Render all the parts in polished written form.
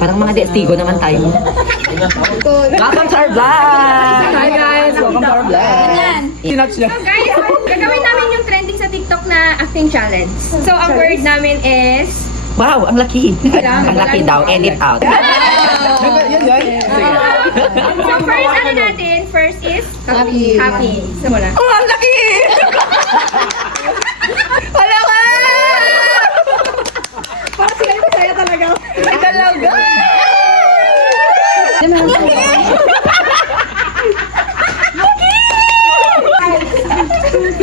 Parang mga destigo naman tayo. Welcome to our vlog! Hi guys! Welcome to our vlog! Sinatch niya. So guys, gagawin namin yung trending sa TikTok na acting challenge. So ang word namin is... Wow, ang laki. Ang laki daw. Edit out. Yan, yan. So first ano natin? First is happy. Happy. Simula. Oh, ang laki! Wala ka! Parang sila yung masaya talaga. Ay, talaga!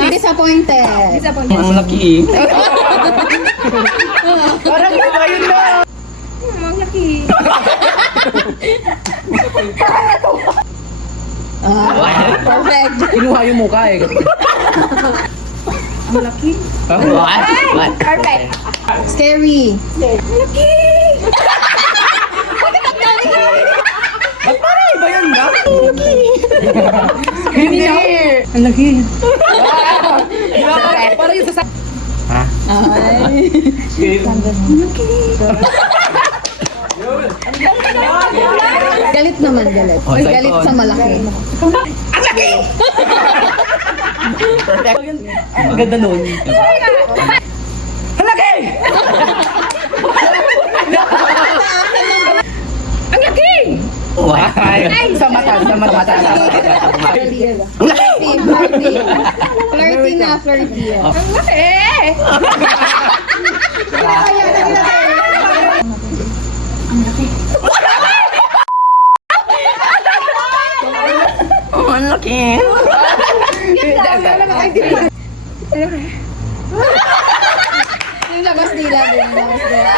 Disappointed. Disappointed. Ang laki. Parang iba yun na. Ang laki. Perfect. Kinuha yung mukha eh. Ang laki. What? What? Perfect. Scary. Ba't parang iba yun na? Hindi. Ang laki. Parang yung sa... Ay. Galit naman, galit. Oh, so Galit ito. sa malaki. Perfect. Ang ganda nun. Ang laki! Ang laki! What? Sa mata, sa mata. Flirty. Flirty. Flirty na, flirty. Ang laki! Oh, ang laki. Yung labas nila din. Labas nila.